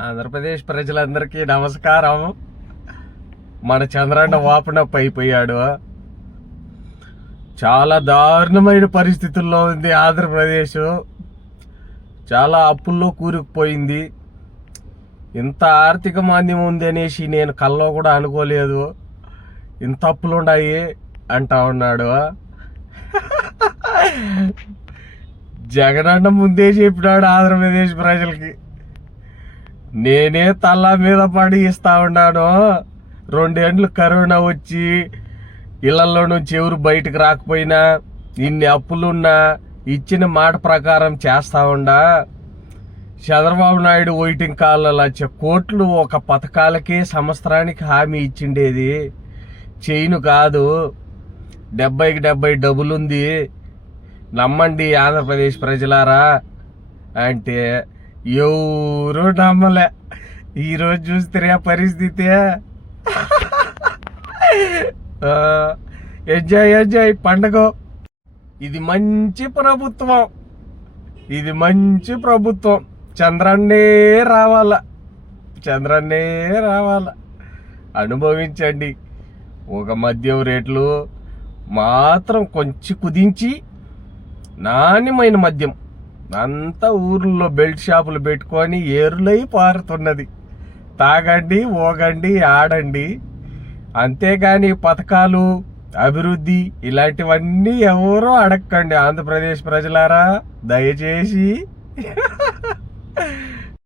ఆంధ్రప్రదేశ్ ప్రజలందరికీ నమస్కారం. మన చంద్రాన్న వాపనప్ అయిపోయాడు. చాలా దారుణమైన పరిస్థితుల్లో ఉంది ఆంధ్రప్రదేశ్. చాలా అప్పుల్లో కూరుకుపోయింది. ఇంత ఆర్థిక మాంద్యం ఉంది అనేసి నేను కల్లో కూడా అనుకోలేదు. ఇంత అప్పులు ఉన్నాయి అంటా ఉన్నాడు. జగనన్న ముందే చెప్పినాడు ఆంధ్రప్రదేశ్ ప్రజలకి. నేనే తల్ల మీద పడి ఇస్తా ఉన్నాను. రెండేండ్లు కరోనా వచ్చి ఇళ్ళలో నుంచి ఎవరు బయటకు రాకపోయినా ఇన్ని అప్పులున్నా ఇచ్చిన మాట ప్రకారం చేస్తా ఉండా. చంద్రబాబు నాయుడు వెయిటింగ్ కాల్లో లక్ష కోట్లు ఒక పథకాలకే సంవత్సరానికి హామీ ఇచ్చిండేది. చేయను కాదు డెబ్బైకి డెబ్బై డబ్బులుంది. నమ్మండి ఆంధ్రప్రదేశ్ ప్రజలారా అంటే ఎవరూ నమ్మలే. ఈరోజు చూస్తే ఆ పరిస్థితి. ఎంజాయ్ ఎంజాయ్ పండగ. ఇది మంచి ప్రభుత్వం. ఇది మంచి ప్రభుత్వం. చంద్రన్నే రావాల. చంద్రన్నే రావాల. అనుభవించండి. ఒక మద్యం రేట్లు మాత్రం కొంచెం కుదించి నాణ్యమైన మద్యం. అంతా ఊర్లో బెల్ట్ షాపులు పెట్టుకొని ఏరులై పారుతున్నది. తాగండి ఓగండి ఆడండి. అంతేగాని పథకాలు అభివృద్ధి ఇలాంటివన్నీ ఎవరూ అడక్కండి. ఆంధ్రప్రదేశ్ ప్రజలారా దయచేసి.